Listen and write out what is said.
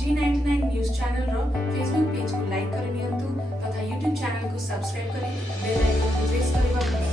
G99 news channel रो Facebook page को like करि नियंतु तथा यूट्यूब चैनल को सब्सक्राइब करि बेल आइकन को प्रेस करिबा